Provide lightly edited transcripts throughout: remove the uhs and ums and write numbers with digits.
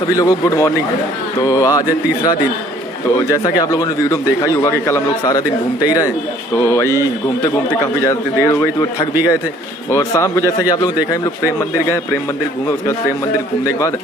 सभी लोगों को गुड मॉर्निंग। तो आज है तीसरा दिन। तो जैसा कि आप लोगों ने वीडियो में देखा ही होगा कि कल हम लोग सारा दिन घूमते ही रहे। तो वही घूमते घूमते काफ़ी ज़्यादा देर हो गई तो थक भी गए थे। और शाम को जैसा कि आप लोगों ने देखा हम लोग प्रेम मंदिर गए, प्रेम मंदिर घूमे। उसके बाद प्रेम मंदिर घूमने के बाद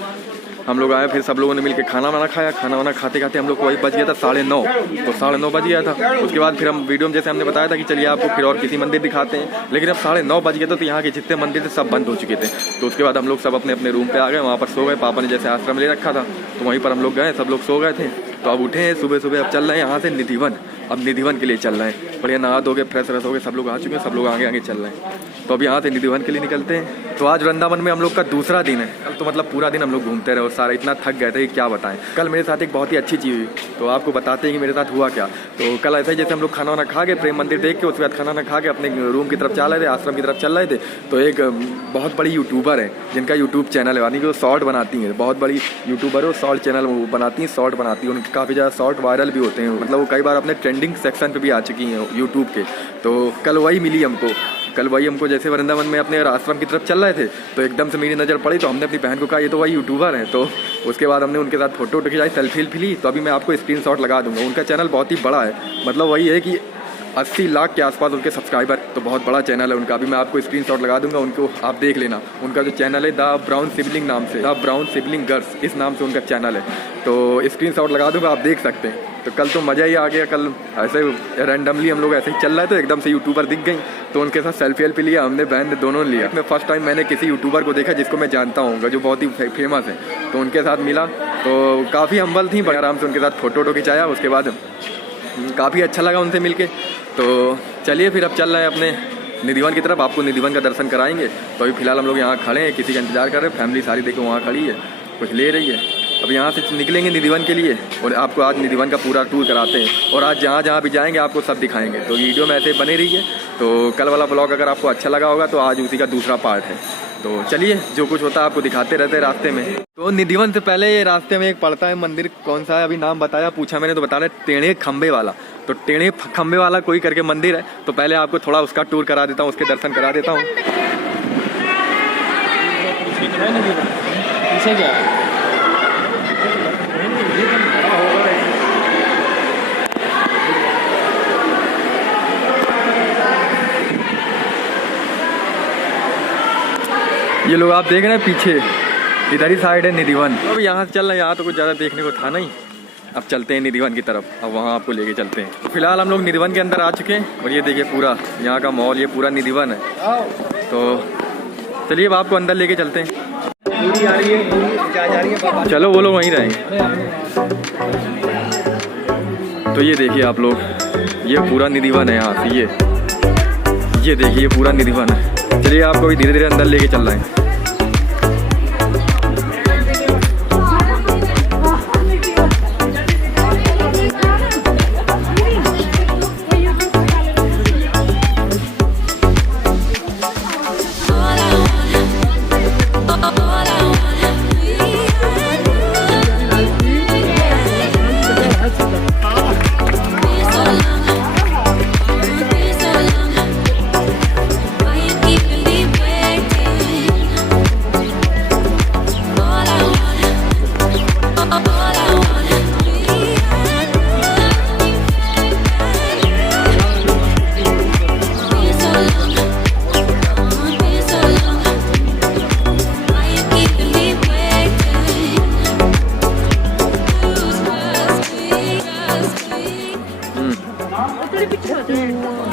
हम लोग आए, फिर सब लोगों ने मिलकर खाना वाना खाया। खाना वाना खाते खाते हम लोग को वही बज गया था 9:30। तो 9:30 बज गया था। उसके बाद फिर हम वीडियो में जैसे हमने बताया था कि चलिए आपको फिर और किसी मंदिर दिखाते हैं, लेकिन अब 9:30 बज गया था। तो यहाँ के जितने मंदिर थे सब बंद हो चुके थे। तो उसके बाद हम लोग सब अपने अपने रूम पे आ गए, वहाँ पर सो गए। पापा ने जैसे आश्रम ले रखा था तो वहीं पर हम लोग गए, सब लोग सो गए थे। तो अब उठे हैं सुबह सुबह, अब चल रहे हैं यहाँ से निधिवन। अब निधिवन के लिए चल रहे हैं। बढ़िया नहा धो के फ्रेश व्रेश हो गए, सब लोग आ चुके हैं, सब लोग आगे आगे चल रहे हैं। तो अब यहाँ से निधिवन के लिए निकलते हैं। तो आज वृंदावन में हम लोग का दूसरा दिन है। कल तो मतलब पूरा दिन हम लोग घूमते रहे और सारा इतना थक गए थे कि क्या बताएं। कल मेरे साथ एक बहुत ही अच्छी चीज़ हुई, तो आपको बताते हैं कि मेरे साथ हुआ क्या। तो कल ऐसा ही जैसे हम लोग खाना वाना खा के प्रेम मंदिर देख के उसके बाद खाना वाना खा के अपने रूम की तरफ चल रहे थे, आश्रम की तरफ चल रहे थे। तो एक बहुत बड़ी यूट्यूबर है जिनका यूट्यूब चैनल है, यानी कि वो शॉर्ट बनाती हैं। बहुत बड़ी यूट्यूबर है, वो शॉर्ट चैनल बनाती हैं, शॉर्ट बनाती हैं। उनके काफ़ी ज़्यादा शॉर्ट वायरल भी होते हैं, मतलब वो कई बार अपने ट्रेंडिंग सेक्शन पर भी आ चुकी हैं यूट्यूब के। तो कल वही मिली हमको। जैसे वृंदावन में अपने आश्रम की तरफ चल रहे थे तो एकदम से मेरी नज़र पड़ी। तो हमने अपनी बहन को कहा ये तो वही यूट्यूबर है। तो उसके बाद हमने उनके साथ फोटो खिंचाई, सेल्फी ली। तो अभी मैं आपको स्क्रीनशॉट लगा दूंगा। उनका चैनल बहुत ही बड़ा है, मतलब वही है कि 80 लाख के आसपास उनके सब्सक्राइबर। तो बहुत बड़ा चैनल है उनका। अभी मैं आपको स्क्रीनशॉट लगा दूंगा, उनको आप देख लेना। उनका जो चैनल है द ब्राउन सिबलिंग नाम से, द ब्राउन सिबलिंग गर्ल्स, इस नाम से उनका चैनल है। तो स्क्रीनशॉट लगा दूंगा, आप देख सकते हैं। तो कल तो मज़ा ही आ गया। कल ऐसे रैंडमली हम लोग ऐसे ही चल रहे थे, एकदम से यूट्यूबर दिख गई तो उनके साथ सेल्फी लिया हमने, बहन ने दोनों लिया। मैं फर्स्ट टाइम मैंने किसी यूट्यूबर को देखा जिसको मैं जानता हूँ, जो बहुत ही फेमस है। तो उनके साथ मिला तो काफ़ी हम्बल थी, बड़े आराम से उनके साथ फ़ोटो खिंचाया। उसके बाद काफ़ी अच्छा लगा उनसे मिलके। तो चलिए फिर अब चल रहे हैं अपने निधिवन की तरफ, आपको निधिवन का दर्शन कराएंगे। तो अभी फ़िलहाल हम लोग यहाँ खड़े हैं, किसी का इंतजार कर रहे हैं। फैमिली सारी देखो वहाँ खड़ी है, कुछ ले रही है। अब यहाँ से निकलेंगे निधिवन के लिए और आपको आज निधिवन का पूरा टूर कराते हैं। और आज जहाँ जहाँ भी जाएंगे आपको सब दिखाएंगे। तो वीडियो में ऐसे बने रही है। तो कल वाला ब्लॉग अगर आपको अच्छा लगा होगा तो आज उसी का दूसरा पार्ट है। तो चलिए जो कुछ होता है आपको दिखाते रहते हैं रास्ते में। तो निधिवन से पहले ये रास्ते में एक पड़ता है मंदिर, कौन सा है अभी नाम बताया, पूछा मैंने तो बता रहे टेढ़े खम्भे वाला। तो टेढ़े खम्भे वाला कोई करके मंदिर है। तो पहले आपको थोड़ा उसका टूर करा देता हूँ, उसके दर्शन करा देता हूँ। ये लोग आप देख रहे हैं पीछे, इधर ही साइड है निधिवन। अब यहाँ से चल रहे हैं, यहाँ तो कुछ ज़्यादा देखने को था नहीं। अब चलते हैं निधिवन की तरफ, अब वहाँ आपको लेके चलते हैं। फिलहाल हम लोग निधिवन के अंदर आ चुके हैं और ये देखिए पूरा यहाँ का मॉल, ये पूरा निधिवन है। तो चलिए अब आपको अंदर लेके चलते हैं। चलो वो लोग वहीं रहेंगे। तो ये देखिए आप लोग, ये पूरा निधिवन है। यहाँ से ये देखिए ये पूरा निधिवन है। चलिए आपको भी धीरे धीरे अंदर लेके चल रहे हैं।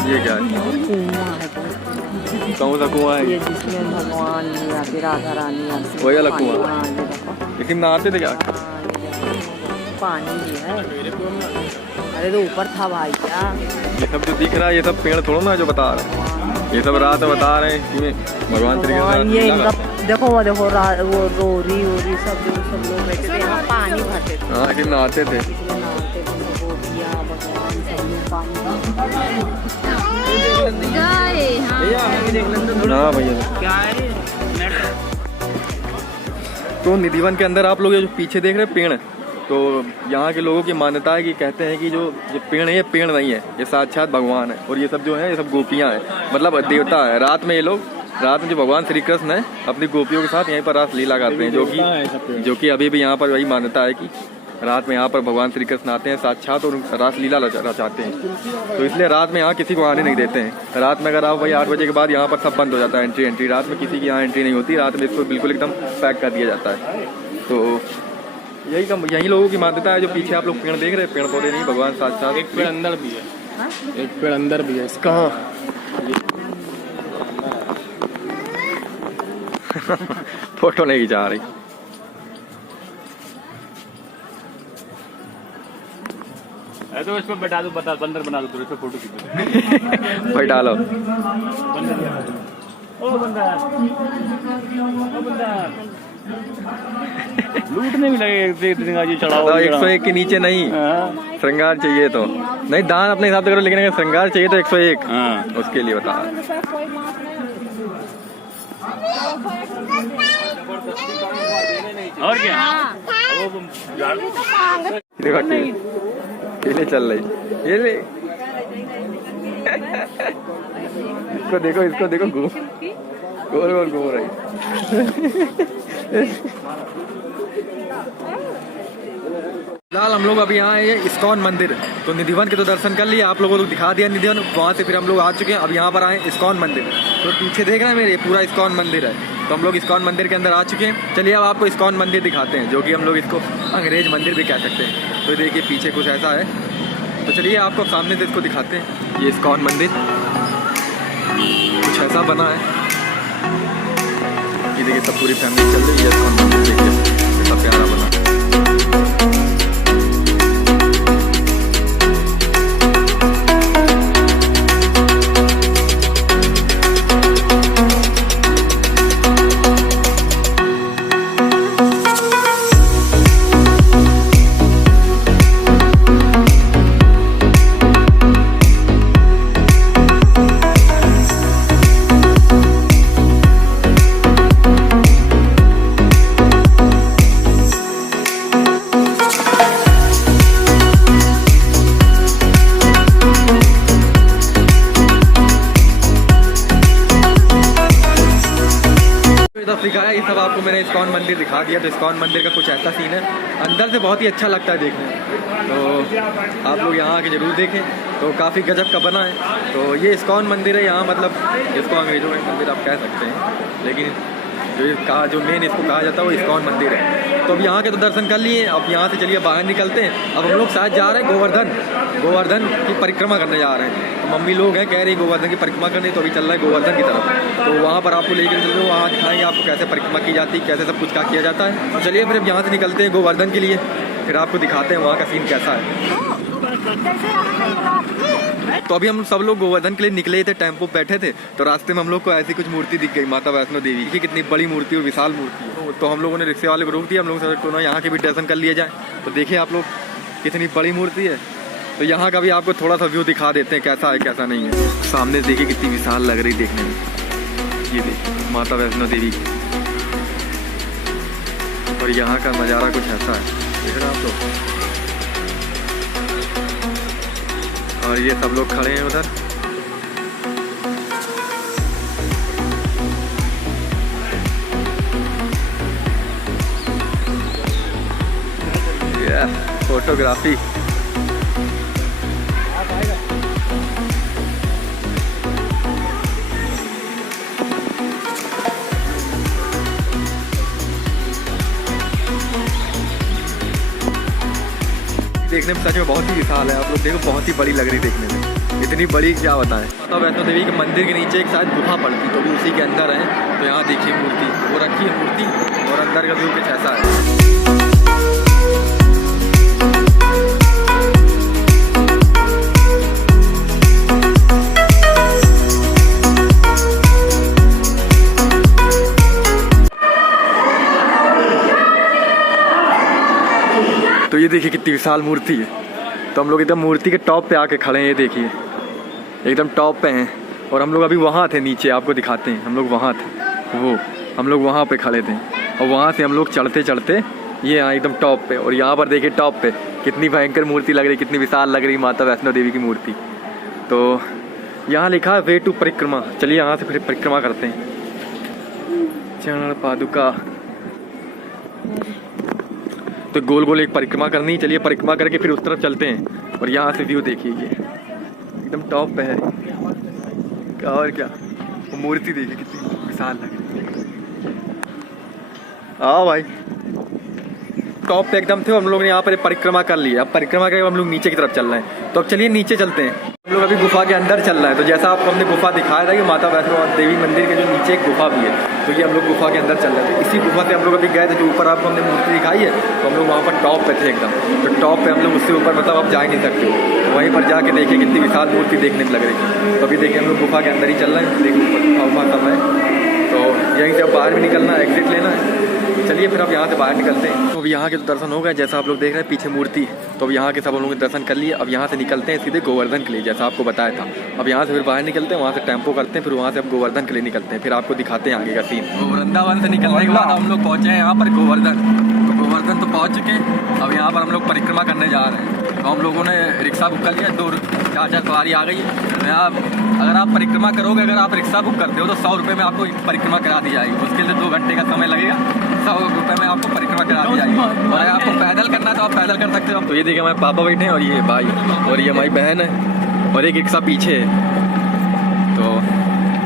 ये क्या है? कौन सा कुआं है? ये जिसमें भगवान या फिर राधा रानी आते वही वाला कुआं। लेकिन नहाते थे क्या? पानी भी है। अरे तो ऊपर था भाई क्या? ये सब जो दिख रहा है ये सब पेड़ थोड़ा ना जो बता रहे हैं, ये सब रात में बता रहे हैं कि भगवान ये इनका देखो वो देखो वो रोरी सब लोग बैठे थे यहाँ, पानी भरते थे। हाँ लेकिन नहाते थे। हाँ भैया क्या है। तो निधिवन के अंदर आप लोग जो पीछे देख रहे हैं पेड़, तो यहाँ के लोगों की मान्यता है कि कहते हैं कि जो ये पेड़ है ये पेड़ नहीं है, ये साक्षात भगवान है। और ये सब जो है ये सब गोपियाँ हैं, मतलब देवता है। रात में ये लोग रात में जो भगवान श्री कृष्ण है अपनी गोपियों के साथ यहीं पर रास लीला करते हैं, जो कि अभी भी यहाँ पर वही मान्यता है कि रात में यहाँ पर भगवान श्री कृष्ण आते हैं साक्षात और रास लीला रचाते हैं। तो इसलिए रात में यहाँ किसी को आने नहीं देते हैं। रात में अगर आप वही 8 बजे के बाद यहाँ पर सब बंद हो जाता है, एंट्री रात में किसी की यहाँ एंट्री नहीं होती। रात में इसको बिल्कुल एकदम पैक कर दिया जाता है। तो यही लोगों की मान्यता है। जो पीछे आप लोग पेड़ देख रहे हैं, पेड़ पौधे नहीं, भगवान साक्षात। एक पेड़ अंदर भी है, एक पेड़ अंदर भी है। कहाँ? फोटो नहीं खिंचा रही। तो इसमें बैठा दो, बता बंदर बना दो, तो फोटो खींचो। भाई डालो। ओ बंदर, लूटने भी लगे चढ़ाओ। 101 के नीचे नहीं, श्रृंगार चाहिए तो नहीं, दान अपने हिसाब से करो, लेकिन अगर श्रृंगार चाहिए तो 101 उसके लिए बता। और क्या ये चल रही, ये ले इसको देखो घूम गोल घूम रही। फिलहाल हम लोग अभी यहाँ है इस्कॉन मंदिर। तो निधिवन के तो दर्शन कर लिए, आप लोगों को दिखा दिया निधिवन, वहाँ से फिर हम लोग आ चुके हैं। अब यहाँ पर आए इस्कॉन मंदिर। तो पीछे देख रहे हैं मेरे, पूरा इस्कॉन मंदिर है। तो हम लोग इस्कॉन मंदिर के अंदर आ चुके हैं। चलिए अब आपको इस्कॉन मंदिर दिखाते हैं, जो कि हम लोग इसको अंग्रेज मंदिर भी कह सकते हैं। तो देखिए पीछे कुछ ऐसा है। तो चलिए आपको सामने से इसको दिखाते हैं। ये इस्कॉन मंदिर कुछ ऐसा बना है। ये देखिए सब पूरी फैमिली चल रही है इस्कॉन मंदिर, देखिए कितना प्यारा बना। दिखाया ये सब आपको मैंने इस्कॉन मंदिर दिखा दिया। तो इस्कॉन मंदिर का कुछ ऐसा सीन है, अंदर से बहुत ही अच्छा लगता है देखने में। तो आप लोग यहाँ आके जरूर देखें। तो काफ़ी गजब का बना है। तो ये इस्कॉन मंदिर है यहाँ, मतलब इसको अंग्रेजों का मंदिर आप कह सकते हैं, लेकिन जो मेन इसको कहा जाता है वो इस्कॉन मंदिर है। तो अब यहाँ के तो दर्शन कर लिए। अब यहाँ से चलिए बाहर निकलते हैं। अब हम लोग शायद जा रहे हैं गोवर्धन की परिक्रमा करने जा रहे हैं। तो मम्मी लोग हैं कह रही गोवर्धन की परिक्रमा करने, तो अभी चल रहा है गोवर्धन की तरफ। तो वहाँ पर आपको लेकर चलो, वहाँ दिखाएंगे आपको कैसे परिक्रमा की जाती है, कैसे सब कुछ क्या किया जाता है। तो चलिए फिर अब यहाँ से निकलते हैं गोवर्धन के लिए, फिर आपको दिखाते हैं वहाँ का सीन कैसा है। तो अभी हम सब लोग गोवर्धन के लिए निकले थे, टेम्पो बैठे थे। तो रास्ते में हम लोग को ऐसी कुछ मूर्ति दिख गई, माता वैष्णो देवी की। कितनी बड़ी मूर्ति और विशाल मूर्ति है। तो हम लोगों ने रिक्शे वाले को रोक दिया, हम लोग सोचा ना यहाँ के भी दर्शन कर लिए जाए। तो देखिए आप लोग कितनी बड़ी मूर्ति है। तो यहाँ का भी आपको थोड़ा सा व्यू दिखा देते हैं कैसा है कैसा नहीं है। सामने देखिए कितनी विशाल लग रही देखने में। ये देखिए माता वैष्णो देवी, और यहाँ का नज़ारा कुछ ऐसा है, देख रहे हैं आप लोग। और ये सब लोग खड़े हैं उधर। फोटोग्राफी देखने में सच में बहुत ही विशाल है। आप लोग देखो बहुत ही बड़ी लग रही देखने में, इतनी बड़ी क्या बताएं। तो वैष्णो देवी के मंदिर के नीचे एक शायद गुफा पड़ती, तो भी उसी के अंदर है। तो यहाँ देखिए मूर्ति वो रखी है मूर्ति, और अंदर का व्यू कुछ ऐसा है। तो ये देखिए कितनी विशाल मूर्ति है। तो हम लोग एकदम मूर्ति के टॉप पे आके खड़े हैं, ये देखिए एकदम टॉप पे हैं। और हम लोग अभी वहाँ थे नीचे, आपको दिखाते हैं। हम लोग वहाँ थे, वो हम लोग वहाँ पे खड़े थे, और वहाँ से हम लोग चढ़ते चढ़ते ये यहाँ एकदम टॉप पे। और यहाँ पर देखिए टॉप पे कितनी भयंकर मूर्ति लग रही, कितनी विशाल लग रही माता वैष्णो देवी की मूर्ति। तो यहाँ लिखा है वे टू परिक्रमा। चलिए यहाँ से फिर परिक्रमा करते हैं। चरण पादुका। तो गोल गोल एक परिक्रमा करनी, चलिए परिक्रमा करके फिर उस तरफ चलते हैं। और यहाँ से व्यू देखिए, ये एकदम टॉप पे है। और क्या वो मूर्ति देखिए कितनी विशाल लग रही है। आओ भाई, टॉप पे एकदम थे। हम लोग ने यहाँ पर परिक्रमा कर ली। अब परिक्रमा करके हम लोग नीचे की तरफ चल रहे हैं। तो अब चलिए नीचे चलते हैं। हम लोग अभी गुफा के अंदर चल रहे हैं। तो जैसा आपको हमने गुफा दिखाया था कि माता वैष्णो देवी मंदिर के जो नीचे एक गुफा भी है, तो ये हम लोग गुफा के अंदर चल रहे थे। इसी गुफा से हम लोग अभी गए थे, जो ऊपर आपको हमने मूर्ति दिखाई है, तो हम लोग वहाँ पर टॉप पे थे एकदम। तो टॉप पे हम लोग उससे ऊपर मतलब आप जा ही नहीं सकते हो। तो वहीं पर जाके देखिए कितनी विशाल मूर्ति देखने में लग रही थी। तो अभी देखिए हम लोग गुफा के अंदर ही चल रहे हैं। देखिए ऊपर गुफा कर रहे हैं। तो यहीं से अब बाहर भी निकलना है, एग्जिट लेना है। तो चलिए फिर अब यहाँ से बाहर निकलते हैं। तो अब यहाँ के तो दर्शन हो गए, जैसा आप लोग देख रहे हैं पीछे मूर्ति। तो अब यहाँ के सब हम लोगों ने दर्शन कर लिए। अब यहाँ से निकलते हैं सीधे गोवर्धन के लिए, जैसा आपको बताया था। अब यहाँ से फिर बाहर निकलते हैं, वहाँ से टेम्पो करते हैं, फिर वहाँ से अब गोवर्धन के लिए निकलते हैं। फिर आपको दिखाते हैं आगे का सीन। तो वृंदावन से निकलने के बाद हम लोग पहुँचे हैं यहाँ पर गोवर्धन। तो गोवर्धन तो पहुँच चुके हैं। अब यहाँ पर हम लोग परिक्रमा करने जा रहे हैं। तो हम लोगों ने रिक्शा बुक कर लिया, 4 सवारी आ गई है। अगर आप परिक्रमा करोगे, अगर आप रिक्शा बुक करते हो तो 100 रुपये में आपको परिक्रमा करा दी जाएगी। मुश्किल से 2 घंटे का समय लगेगा, 100 रुपये में आपको परिक्रमा करा दी जाएगी। और अगर आपको पैदल करना है तो आप पैदल कर सकते हो। तो ये देखिए हमारे पापा बैठे हैं, और ये भाई, और ये हमारी बहन है, और एक रिक्शा पीछे है। तो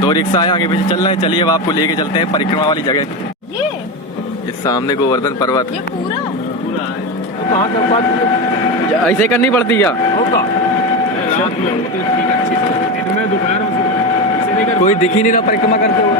2 रिक्शा है, आगे पीछे चल रहे हैं। चलिए अब आपको लेके चलते हैं परिक्रमा वाली जगह। ये सामने गोवर्धन पर्वत। ये पूरा ऐसे करनी पड़ती क्या? कोई दिख ही नहीं रहा परिक्रमा करते हुए।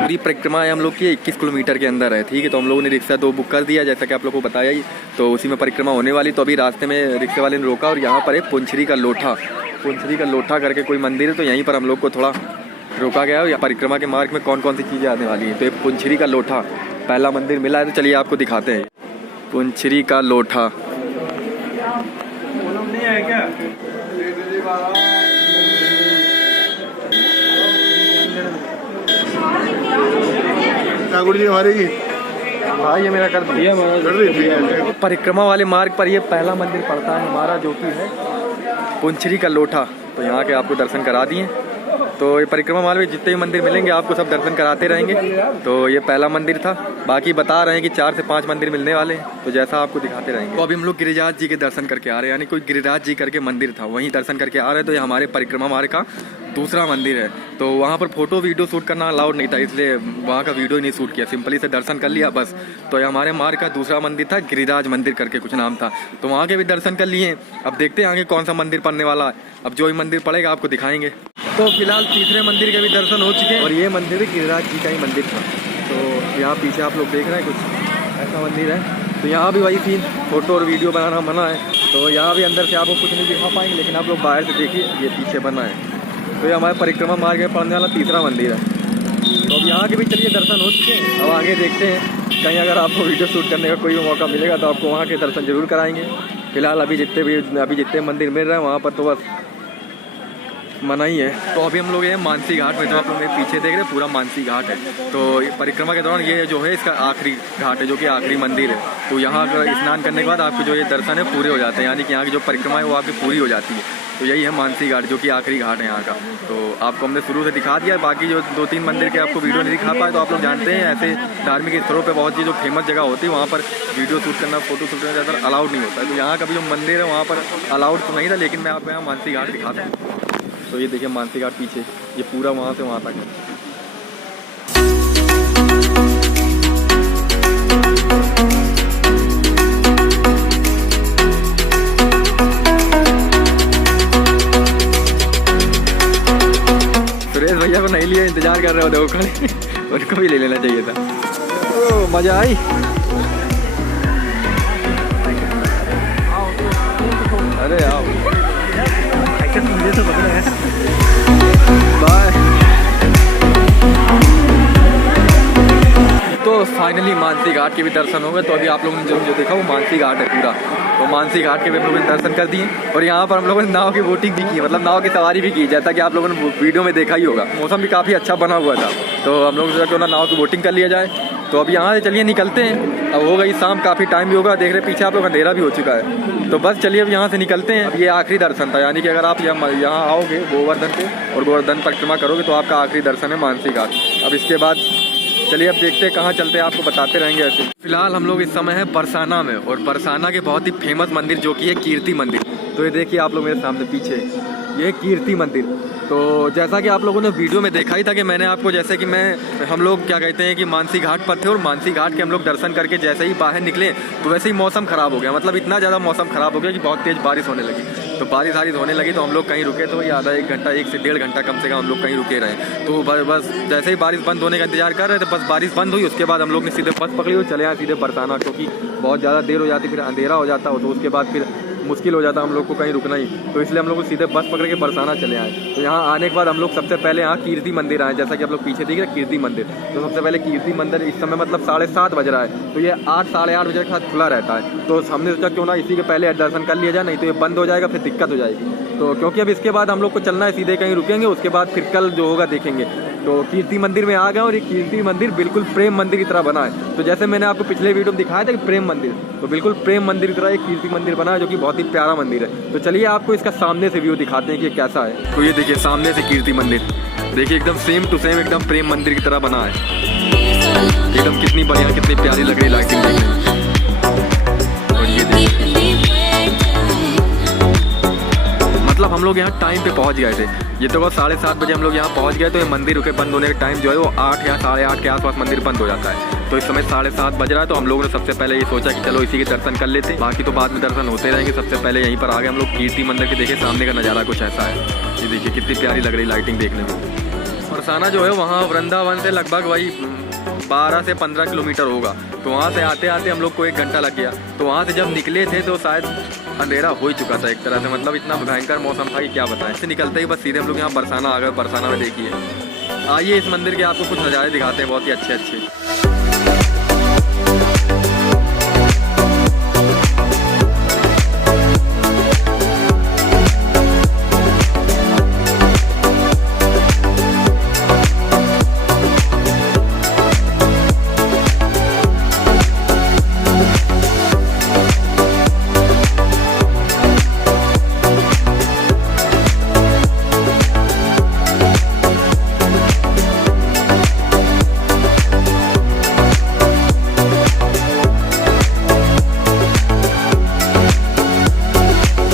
पूरी परिक्रमा है हम लोग की 21 किलोमीटर के अंदर है, ठीक है। तो हम लोगों ने रिक्शा 2 बुक कर दिया, जैसा कि आप लोगों को बताया ही। तो उसी में परिक्रमा होने वाली। तो अभी रास्ते में रिक्शे वाले ने रोका, और यहाँ पर एक पुंछरी का लोठा करके कोई मंदिर है। तो यहीं पर हम लोग को थोड़ा रोका गया है। या परिक्रमा के मार्ग में कौन कौन सी चीज़ें आने वाली हैं। तो एक पुंछरी का लोठा पहला मंदिर मिला है। तो चलिए आपको दिखाते हैं पुंछरी का लोठा। ठाकुर जी हमारे की भाई ये मेरा कर दिया। परिक्रमा वाले मार्ग पर ये पहला मंदिर पड़ता है हमारा, जो कि है पुंछरी का लोठा। तो यहाँ के आपको दर्शन करा दिए। तो ये परिक्रमा मार्ग में जितने भी मंदिर मिलेंगे आपको सब दर्शन कराते रहेंगे। तो ये पहला मंदिर था। बाकी बता रहे हैं कि 4 से 5 मंदिर मिलने वाले हैं। तो जैसा आपको दिखाते रहेंगे। तो अभी हम लोग गिरिराज जी के दर्शन करके आ रहे हैं, यानी कोई गिरिराज जी करके मंदिर था, वहीं दर्शन करके आ रहे हैं। तो ये हमारे परिक्रमा मार्ग का दूसरा मंदिर है। तो वहाँ पर फोटो वीडियो शूट करना अलाउड नहीं था, इसलिए वहाँ का वीडियो ही नहीं शूट किया, सिंपली से दर्शन कर लिया बस। तो ये हमारे मार्ग का दूसरा मंदिर था, गिरिराज मंदिर करके कुछ नाम था। तो वहाँ के भी दर्शन कर लिए। अब देखते हैं आगे कौन सा मंदिर पड़ने वाला है। अब जो ही मंदिर पड़ेगा आपको दिखाएंगे। तो फिलहाल तीसरे मंदिर के भी दर्शन हो चुके हैं, और ये मंदिर भी गिरिराज जी का ही मंदिर था। तो यहाँ पीछे आप लोग देख रहे हैं कुछ ऐसा मंदिर है। तो यहाँ भी वही सीन, फोटो और वीडियो बनाना मना है। तो यहाँ भी अंदर से आपको कुछ नहीं दिखा पाएंगे, लेकिन आप लोग बाहर से देखिए, ये पीछे बना है। तो ये हमारे परिक्रमा मार्ग में पड़ने वाला तीसरा मंदिर है। तो अब यहाँ के भी चलिए दर्शन हो चुके हैं। अब आगे देखते हैं, कहीं अगर आपको वीडियो शूट करने का कोई भी मौका मिलेगा तो आपको वहाँ के दर्शन जरूर कराएंगे। फिलहाल अभी जितने मंदिर मिल रहे हैं वहाँ पर तो बस मना ही है। तो अभी हम लोग ये मानसी घाट में, जो आप लोग मेरे पीछे देख रहे हैं पूरा मानसी घाट है। तो परिक्रमा के दौरान ये जो है इसका आखिरी घाट है, जो कि आखिरी मंदिर है। तो यहाँ स्नान करने के बाद आपके जो ये दर्शन है पूरे हो जाते हैं, यानी कि यहाँ की जो परिक्रमा है वो आपकी पूरी हो जाती है। तो यही है मानसी घाट, जो कि आखिरी घाट है यहाँ का। तो आपको हमने शुरू से दिखा दिया। बाकी जो 2-3 मंदिर के आपको वीडियो नहीं दिखा पाए, तो आप लोग जानते हैं ऐसे धार्मिक स्थलों पे बहुत सी जो फेमस जगह होती है वहाँ पर वीडियो शूट करना, फोटो शूट करना ज़्यादा अलाउड नहीं होता है। तो यहाँ का भी जो मंदिर है वहाँ पर अलाउड तो नहीं था, लेकिन मैं आपको यहाँ मानसी घाट दिखाता हूँ। तो ये देखिए मानसी घाट पीछे, ये पूरा वहाँ से वहाँ तक है। सुरेश भैया को नहीं लिया, इंतजार कर रहे हो देखो खड़े, उनको भी ले लेना चाहिए था। ओ मजा आई। अरे आओ बाय। तो फाइनली मानसी घाट के भी दर्शन हो गए। तो अभी आप लोगों ने जो देखा वो मानसी घाट है पूरा। तो मानसी घाट के भी हम लोगों ने दर्शन कर दिए और यहाँ पर हम लोगों ने नाव की बोटिंग भी की, मतलब नाव की सवारी भी की, जैसा कि आप लोगों ने वीडियो में देखा ही होगा। मौसम भी काफ़ी अच्छा बना हुआ था, तो हम लोग सोचा क्यों ना नाव की बोटिंग कर लिया जाए। तो अब यहाँ से चलिए निकलते हैं। अब हो गई शाम, काफ़ी टाइम भी होगा, देख रहे पीछे आप लोग अंधेरा भी हो चुका है। तो बस चलिए अब यहाँ से निकलते हैं। अब ये आखिरी दर्शन था, यानी कि अगर आप यहाँ आओगे गोवर्धन पे और गोवर्धन परिक्रमा करोगे तो आपका आखिरी दर्शन है मानसी घाट। अब इसके बाद चलिए अब देखते हैं कहाँ चलते हैं, आपको बताते रहेंगे ऐसे। फिलहाल हम लोग इस समय है बरसाना में, और बरसाना के बहुत ही फेमस मंदिर जो कि है कीर्ति मंदिर। तो ये देखिए आप लोग मेरे सामने पीछे, ये कीर्ति मंदिर। तो जैसा कि आप लोगों ने वीडियो में देखा ही था कि मैंने आपको, जैसे कि हम लोग क्या कहते हैं कि मानसी घाट पर थे और मानसी घाट के हम लोग दर्शन करके जैसे ही बाहर निकले तो वैसे ही मौसम ख़राब हो गया, मतलब इतना ज़्यादा मौसम ख़राब हो गया कि बहुत तेज़ बारिश होने लगी। तो बारिश होने लगी तो हम लोग कहीं रुके, तो ये आधा 1 घंटा 1 से 1.5 घंटा कम से कम हम लोग कहीं रुके रहे। तो बस जैसे ही बारिश बंद होने का इंतजार कर रहे थे, बस बारिश बंद हुई, उसके बाद हम लोग ने सीधे बस पकड़ी और चले आए सीधे बरसाना, क्योंकि बहुत ज़्यादा देर हो जाती, फिर अंधेरा हो जाता हो, तो उसके बाद फिर मुश्किल हो जाता हम लोग को कहीं रुकना ही। तो इसलिए हम लोग सीधे बस पकड़ के बरसाना चले आए। तो यहाँ आने के बाद हम लोग सबसे पहले यहाँ कीर्ति मंदिर आए, जैसा कि आप लोग पीछे देख रहे कीर्ति मंदिर। तो सबसे पहले कीर्ति मंदिर इस समय मतलब 7:30 बज रहा है, तो ये 8 साढ़े 8 बजे के साथ खुला रहता है। तो हमने सोचा क्यों ना इसी के पहले दर्शन कर लिया जाए, नहीं तो ये बंद हो जाएगा, फिर दिक्कत हो जाएगी। तो क्योंकि अब इसके बाद हम लोग को चलना है, सीधे कहीं रुकेंगे, उसके बाद फिर कल जो होगा देखेंगे। तो कीर्ति मंदिर में आ गए और ये कीर्ति मंदिर बिल्कुल प्रेम मंदिर की तरह बना है। तो जैसे मैंने आपको पिछले वीडियो में दिखाया था कि प्रेम मंदिर, तो बिल्कुल प्रेम मंदिर की तरह एक कीर्ति मंदिर बना है, जो कि बहुत ही प्यारा मंदिर है। तो चलिए आपको इसका सामने से व्यू दिखाते हैं कि ये कैसा है। तो ये देखिए सामने से कीर्ति मंदिर, देखिए एकदम सेम टू सेम एकदम प्रेम मंदिर की तरह बना है, एकदम कितनी बढ़िया कितनी प्यारी लग रही लाइटिंग देखने में। और ये देखिए मतलब हम लोग यहाँ टाइम पे पहुँच गए थे। ये तो 7:30 बजे हम लोग यहाँ पहुँच गए, तो ये मंदिर के बंद होने का टाइम जो है वो 8 या 8:30 के आसपास मंदिर बंद हो जाता है। तो इस समय 7:30 बज रहा है, तो हम लोगों ने सबसे पहले ये सोचा कि चलो इसी के दर्शन कर लेते, बाकी तो बाद में दर्शन होते रहेंगे। सबसे पहले यहीं पर आ गए हम लोग कीर्ति मंदिर के। देखिए सामने का नज़ारा कुछ ऐसा है, ये देखिए कितनी प्यारी लग रही लाइटिंग देखने में। बरसाना जो है वहाँ वृंदावन से लगभग वही 12 से 15 किलोमीटर होगा। तो वहाँ से आते आते हम लोग को 1 घंटा लग गया। तो वहाँ से जब निकले थे तो शायद अंधेरा हो ही चुका था एक तरह से, मतलब इतना भयंकर मौसम था कि क्या बताएं। इससे निकलते ही बस सीधे हम लोग यहाँ बरसाना आ गए। बरसाना में देखिए, आइए इस मंदिर के आपको कुछ नज़ारे दिखाते हैं बहुत ही अच्छे अच्छे।